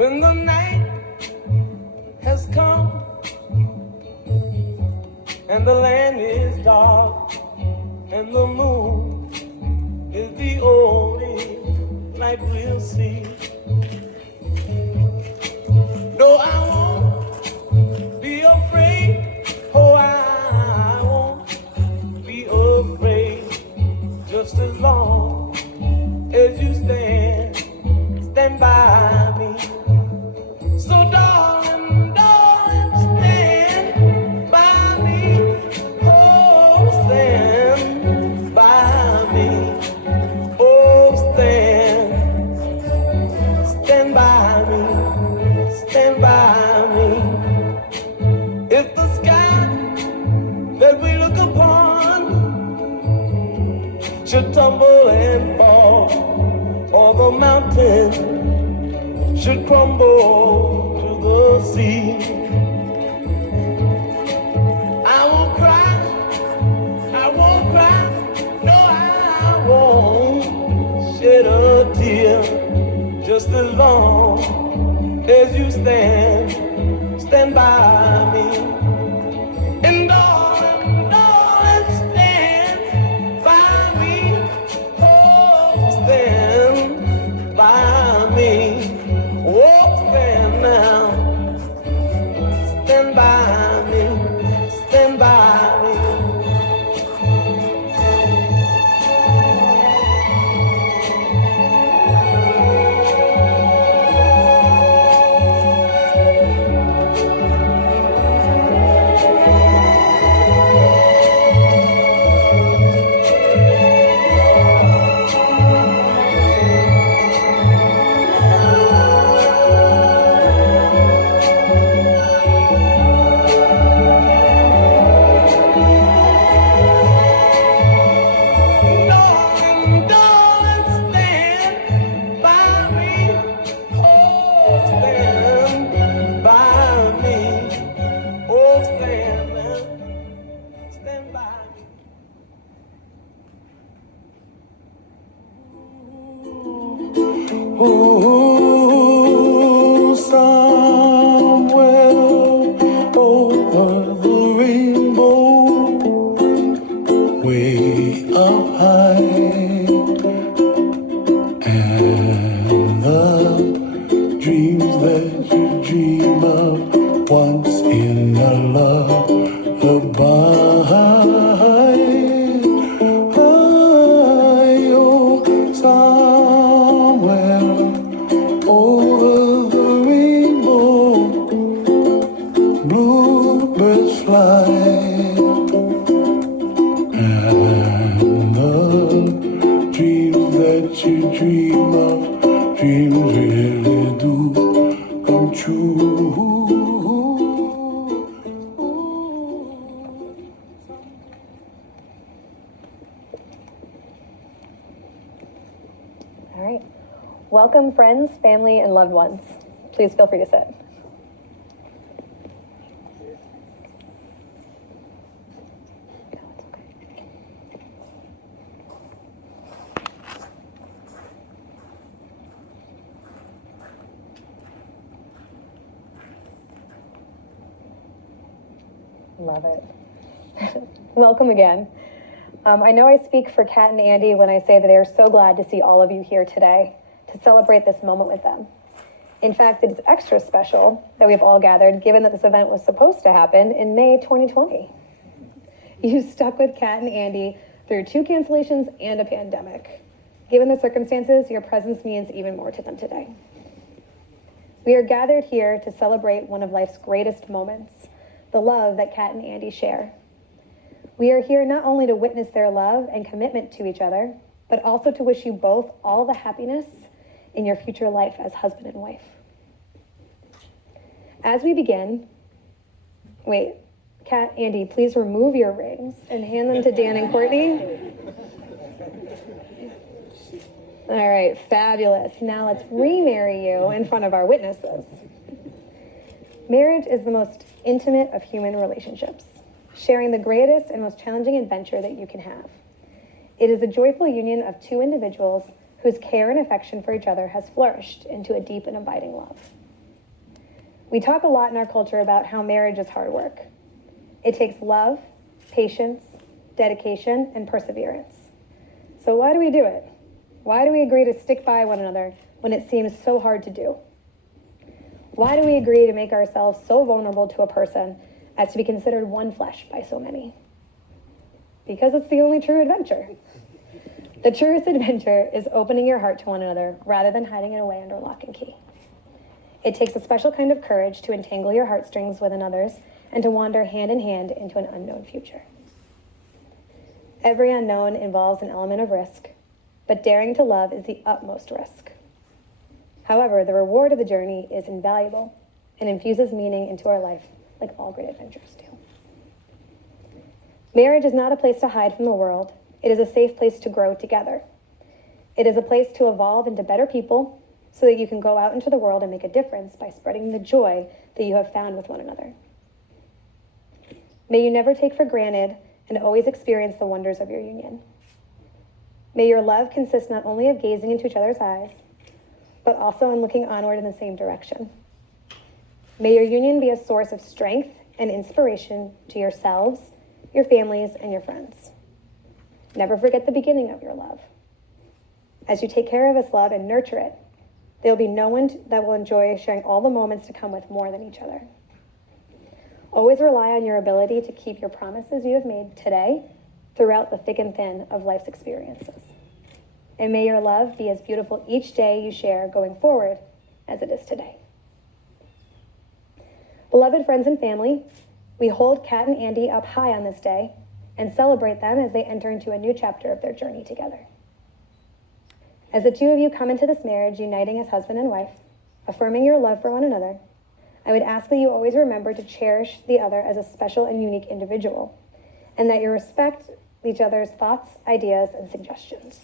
When the night has come and the land is dark and the moon is the only light we'll see. No, I won't be afraid. Oh, I won't be afraid. Just as long as you stand by me. So darling, darling, stand by me. Oh, stand by me. Oh, stand by me. Stand by me. If the sky that we look upon should tumble and fall, or the mountain should crumble to the sea, I won't cry, no, I won't shed a tear, just as long as you stand by me. And darling, stand by me, oh, stand by me. Oh, stand now, stand by me, stand by me. Oh, somewhere over the rainbow, way up high, and the dreams that you dream of once in a lullaby. All right. Welcome, friends, family, and loved ones. Please feel free to sit. Love it. Welcome again. I know I speak for Kat and Andy when I say that they are so glad to see all of you here today to celebrate this moment with them. In fact, it is extra special that we've all gathered, given that this event was supposed to happen in May 2020. You stuck with Kat and Andy through 2 cancellations and a pandemic. Given the circumstances, your presence means even more to them today. We are gathered here to celebrate one of life's greatest moments, the love that Kat and Andy share. We are here not only to witness their love and commitment to each other, but also to wish you both all the happiness in your future life as husband and wife. As we begin, wait, Kat, Andy, please remove your rings and hand them to Dan and Courtney. All right, fabulous. Now let's remarry you in front of our witnesses. Marriage is the most intimate of human relationships, sharing the greatest and most challenging adventure that you can have. It is a joyful union of 2 individuals whose care and affection for each other has flourished into a deep and abiding love. We talk a lot in our culture about how marriage is hard work. It takes love, patience, dedication, and perseverance. So why do we do it? Why do we agree to stick by one another when it seems so hard to do? Why do we agree to make ourselves so vulnerable to a person as to be considered one flesh by so many? Because it's the only true adventure. The truest adventure is opening your heart to one another rather than hiding it away under lock and key. It takes a special kind of courage to entangle your heartstrings with another's and to wander hand in hand into an unknown future. Every unknown involves an element of risk, but daring to love is the utmost risk. However, the reward of the journey is invaluable and infuses meaning into our life like all great adventures do. Marriage is not a place to hide from the world. It is a safe place to grow together. It is a place to evolve into better people so that you can go out into the world and make a difference by spreading the joy that you have found with one another. May you never take for granted and always experience the wonders of your union. May your love consist not only of gazing into each other's eyes, but also in looking onward in the same direction. May your union be a source of strength and inspiration to yourselves, your families, and your friends. Never forget the beginning of your love. As you take care of this love and nurture it, there will be no one that will enjoy sharing all the moments to come with more than each other. Always rely on your ability to keep your promises you have made today throughout the thick and thin of life's experiences. And may your love be as beautiful each day you share going forward as it is today. Beloved friends and family, we hold Kat and Andy up high on this day and celebrate them as they enter into a new chapter of their journey together. As the two of you come into this marriage, uniting as husband and wife, affirming your love for one another, I would ask that you always remember to cherish the other as a special and unique individual, and that you respect each other's thoughts, ideas, and suggestions.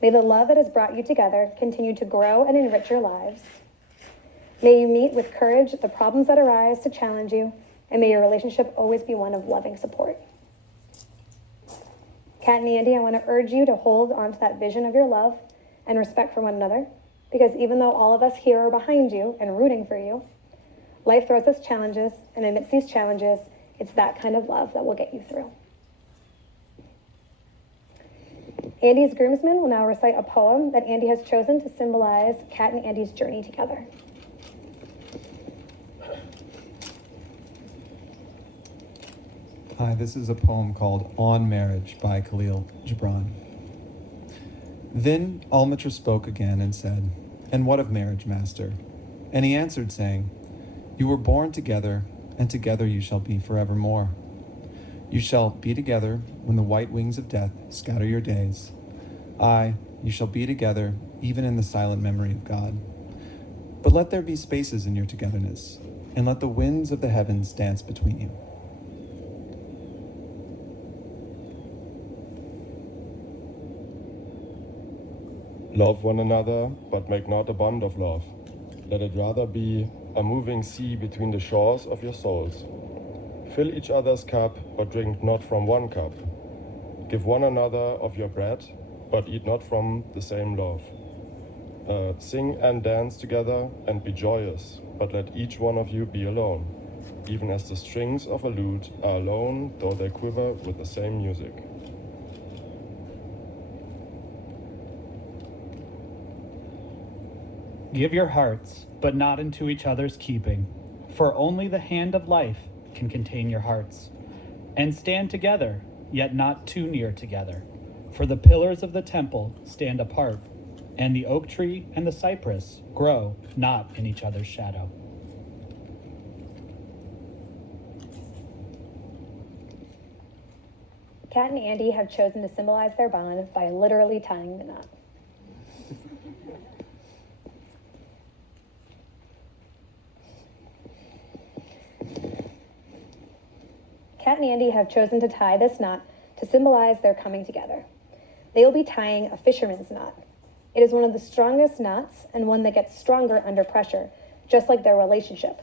May the love that has brought you together continue to grow and enrich your lives. May you meet with courage the problems that arise to challenge you, and may your relationship always be one of loving support. Kat and Andy, I want to urge you to hold on to that vision of your love and respect for one another, because even though all of us here are behind you and rooting for you, life throws us challenges, and amidst these challenges, it's that kind of love that will get you through. Andy's groomsmen will now recite a poem that Andy has chosen to symbolize Kat and Andy's journey together. Hi, this is a poem called On Marriage by Khalil Gibran. Then Almitra spoke again and said, "And what of marriage, master?" And he answered, saying, "You were born together, and together you shall be forevermore. You shall be together when the white wings of death scatter your days. Aye, you shall be together even in the silent memory of God. But let there be spaces in your togetherness, and let the winds of the heavens dance between you." Love one another, but make not a bond of love. Let it rather be a moving sea between the shores of your souls. Fill each other's cup, but drink not from one cup. Give one another of your bread, but eat not from the same loaf. Sing and dance together and be joyous, but let each one of you be alone, even as the strings of a lute are alone, though they quiver with the same music. Give your hearts, but not into each other's keeping, for only the hand of life can contain your hearts. And stand together, yet not too near together, for the pillars of the temple stand apart, and the oak tree and the cypress grow not in each other's shadow. Kat and Andy have chosen to symbolize their bond by literally tying the knot. Kat and Andy have chosen to tie this knot to symbolize their coming together. They will be tying a fisherman's knot. It is one of the strongest knots and one that gets stronger under pressure, just like their relationship,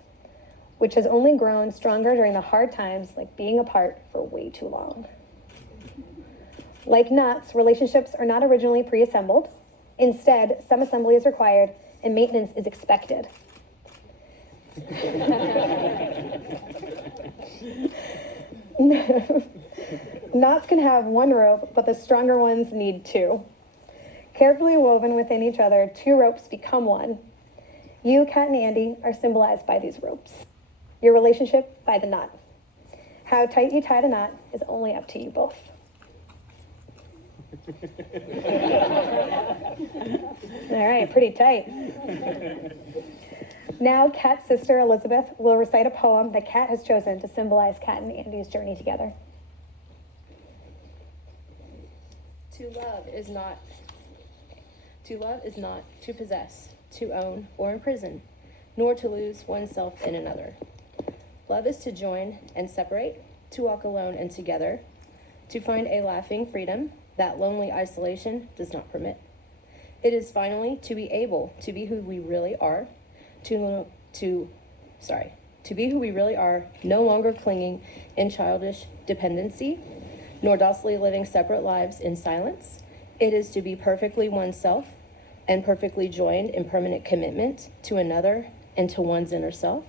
which has only grown stronger during the hard times like being apart for way too long. Like knots, relationships are not originally pre-assembled. Instead, some assembly is required and maintenance is expected. Knots can have one rope, but the stronger ones need two. Carefully woven within each other, two ropes become one. You, Kat and Andy, are symbolized by these ropes. Your relationship by the knot. How tight you tie the knot is only up to you both. All right, pretty tight. Now, Kat's sister, Elizabeth, will recite a poem that Kat has chosen to symbolize Kat and Andy's journey together. To love is not to possess, to own, or imprison, nor to lose oneself in another. Love is to join and separate, to walk alone and together, to find a laughing freedom that lonely isolation does not permit. It is finally to be able to be who we really are, to be who we really are, no longer clinging in childish dependency, nor docilely living separate lives in silence. It is to be perfectly oneself and perfectly joined in permanent commitment to another and to one's inner self.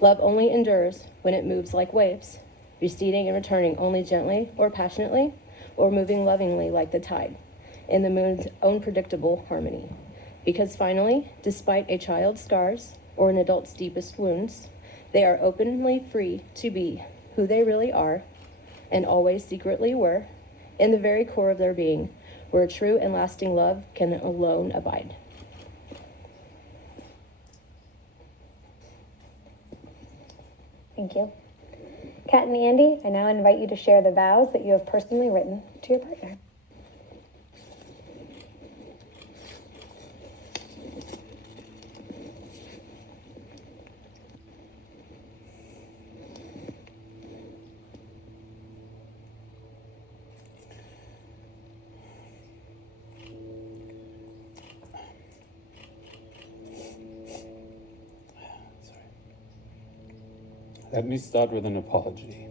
Love only endures when it moves like waves, receding and returning only gently or passionately, or moving lovingly like the tide, in the moon's own predictable harmony. Because finally, despite a child's scars or an adult's deepest wounds, they are openly free to be who they really are and always secretly were, in the very core of their being, where true and lasting love can alone abide. Thank you. Kat and Andy, I now invite you to share the vows that you have personally written to your partner. Let me start with an apology.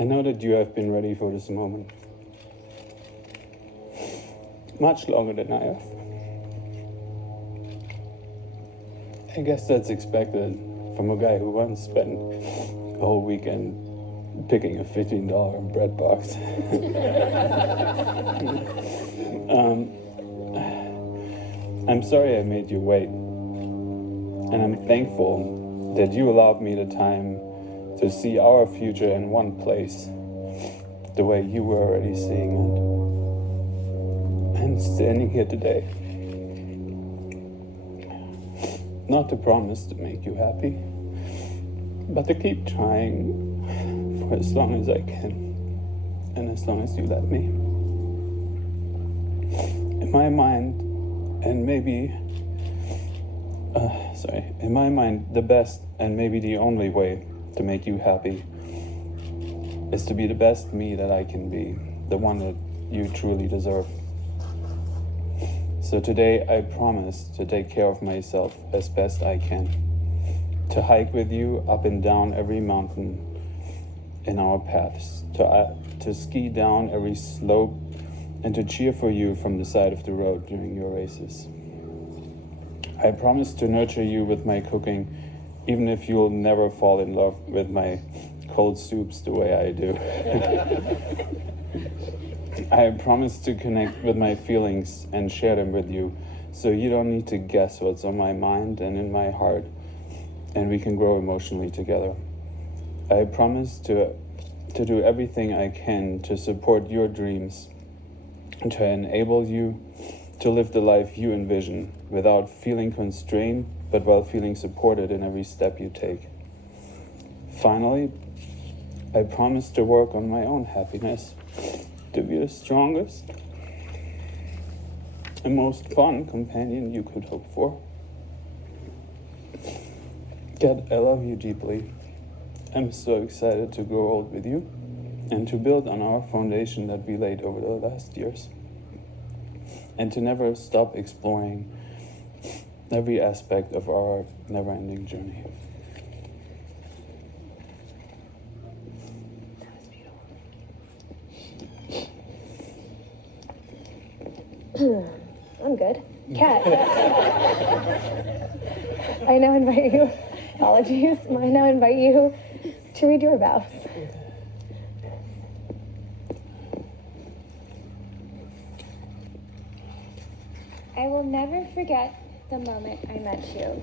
I know that you have been ready for this moment much longer than I have. I guess that's expected from a guy who once spent a whole weekend picking a $15 bread box. I'm sorry I made you wait, and I'm thankful that you allowed me the time to see our future in one place, the way you were already seeing it. I'm standing here today, not to promise to make you happy, but to keep trying for as long as I can, and as long as you let me. In my mind, the best and maybe the only way to make you happy is to be the best me that I can be, the one that you truly deserve. So today I promise to take care of myself as best I can, to hike with you up and down every mountain in our paths, to ski down every slope, and to cheer for you from the side of the road during your races. I promise to nurture you with my cooking, even if you'll never fall in love with my cold soups the way I do. I promise to connect with my feelings and share them with you, so you don't need to guess what's on my mind and in my heart, and we can grow emotionally together. I promise to do everything I can to support your dreams, to enable you to live the life you envision without feeling constrained, but while feeling supported in every step you take. Finally, I promise to work on my own happiness, to be the strongest and most fun companion you could hope for. Kat, I love you deeply. I'm so excited to grow old with you and to build on our foundation that we laid over the last years, and to never stop exploring every aspect of our never-ending journey. That was beautiful. I'm good. Kat. I now invite you, apologies, I now invite you to read your vows. I will never forget the moment I met you.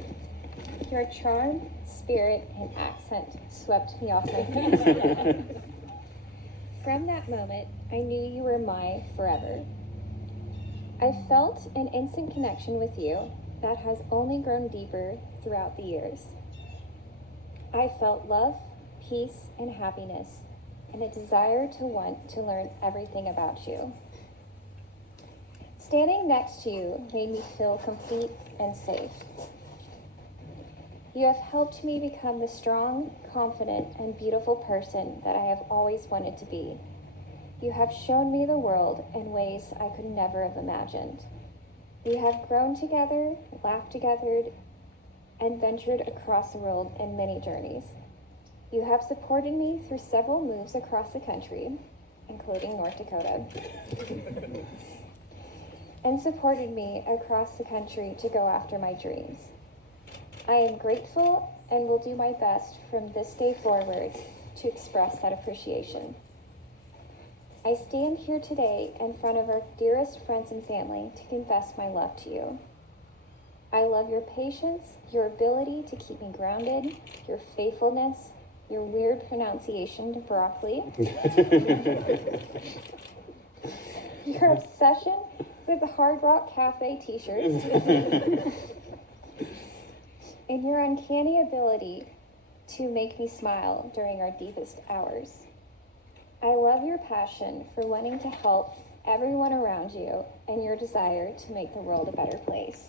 Your charm, spirit, and accent swept me off my feet. From that moment, I knew you were my forever. I felt an instant connection with you that has only grown deeper throughout the years. I felt love, peace, and happiness, and a desire to want to learn everything about you. Standing next to you made me feel complete and safe. You have helped me become the strong, confident, and beautiful person that I have always wanted to be. You have shown me the world in ways I could never have imagined. We have grown together, laughed together, and ventured across the world in many journeys. You have supported me through several moves across the country, including North Dakota, and supported me across the country to go after my dreams. I am grateful and will do my best from this day forward to express that appreciation. I stand here today in front of our dearest friends and family to confess my love to you. I love your patience, your ability to keep me grounded, your faithfulness, your weird pronunciation to broccoli, your obsession with the Hard Rock Cafe t-shirts, and your uncanny ability to make me smile during our deepest hours. I love your passion for wanting to help everyone around you and your desire to make the world a better place.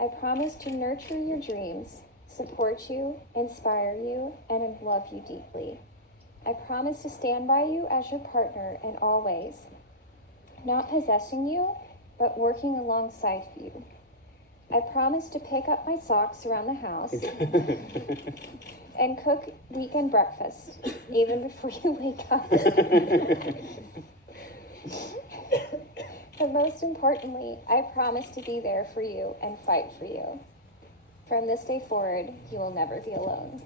I promise to nurture your dreams, support you, inspire you, and love you deeply. I promise to stand by you as your partner in all ways, not possessing you, but working alongside you. I promise to pick up my socks around the house and cook weekend breakfast, even before you wake up. But most importantly, I promise to be there for you and fight for you. From this day forward, you will never be alone.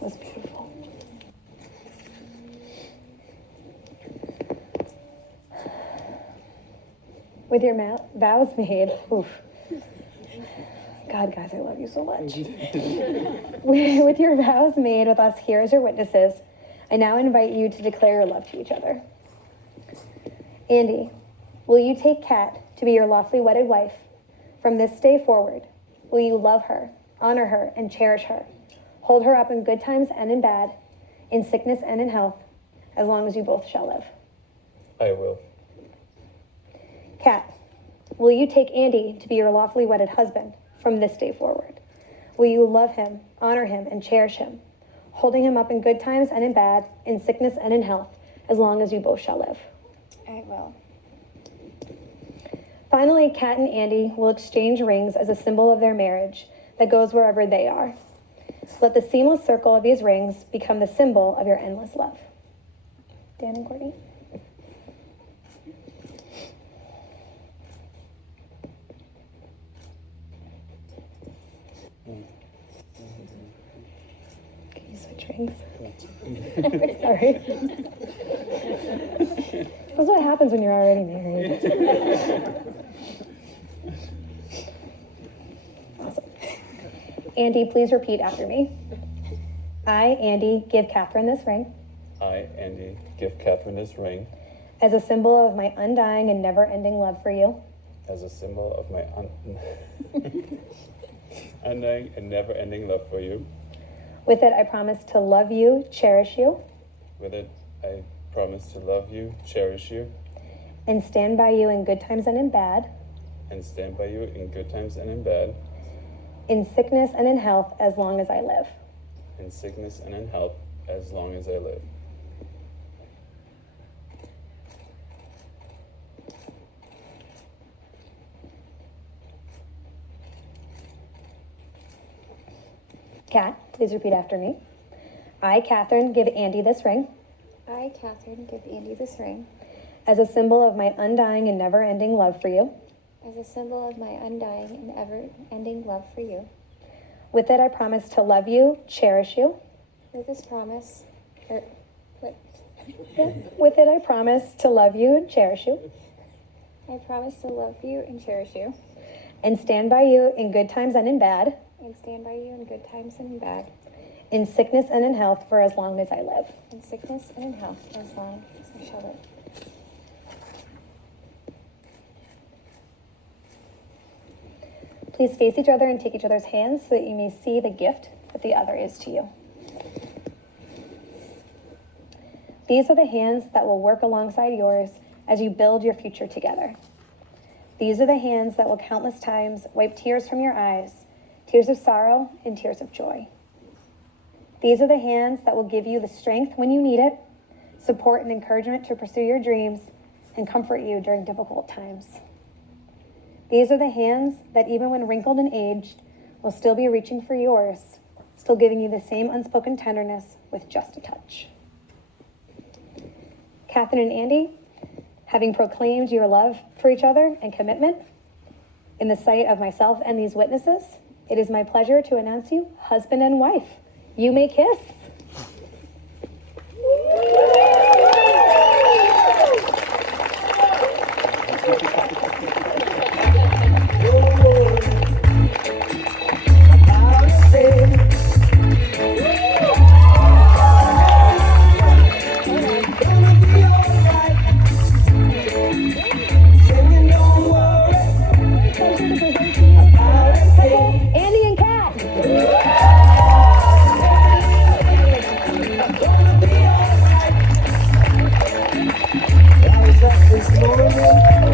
That's beautiful. With your vows made, oof. God, guys, I love you so much. With your vows made with us here as your witnesses, I now invite you to declare your love to each other. Andy, will you take Kat to be your lawfully wedded wife? From this day forward, will you love her, honor her, and cherish her? Hold her up in good times and in bad, in sickness and in health, as long as you both shall live. I will. Kat, will you take Andy to be your lawfully wedded husband from this day forward? Will you love him, honor him, and cherish him, holding him up in good times and in bad, in sickness and in health, as long as you both shall live? I will. Finally, Kat and Andy will exchange rings as a symbol of their marriage that goes wherever they are. Let the seamless circle of these rings become the symbol of your endless love. Dan and Courtney. Can you switch rings? Sorry. This is what happens when you're already married. Awesome. Andy, please repeat after me. I, Andy, give Catherine this ring. I, Andy, give Catherine this ring As a symbol of my undying and never-ending love for you. as a symbol of my undying and never-ending love for you. With it, I promise to love you, cherish you, With it, I promise to love you, cherish you, and stand by you in good times and in bad, and stand by you in good times and in bad, in sickness and in health, as long as I live. in sickness and in health, as long as I live. Kat, please repeat after me. I, Catherine, give Andy this ring. I, Catherine, give Andy this ring as a symbol of my undying and never-ending love for you. as a symbol of my undying and ever-ending love for you. With it, I promise to love you, cherish you. With this promise, With it, I promise to love you and cherish you, I promise to love you and cherish you, and stand by you in good times and in bad, and stand by you in good times and in bad, in sickness and in health for as long as I live. in sickness and in health, as long as I shall live. Please face each other and take each other's hands so that you may see the gift that the other is to you. These are the hands that will work alongside yours as you build your future together. These are the hands that will countless times wipe tears from your eyes, tears of sorrow and tears of joy. These are the hands that will give you the strength when you need it, support and encouragement to pursue your dreams, and comfort you during difficult times. These are the hands that, even when wrinkled and aged, will still be reaching for yours, still giving you the same unspoken tenderness with just a touch. Catherine and Andy, having proclaimed your love for each other and commitment in the sight of myself and these witnesses, it is my pleasure to announce you husband and wife. You may kiss. Andy and Kat. I was up this morning.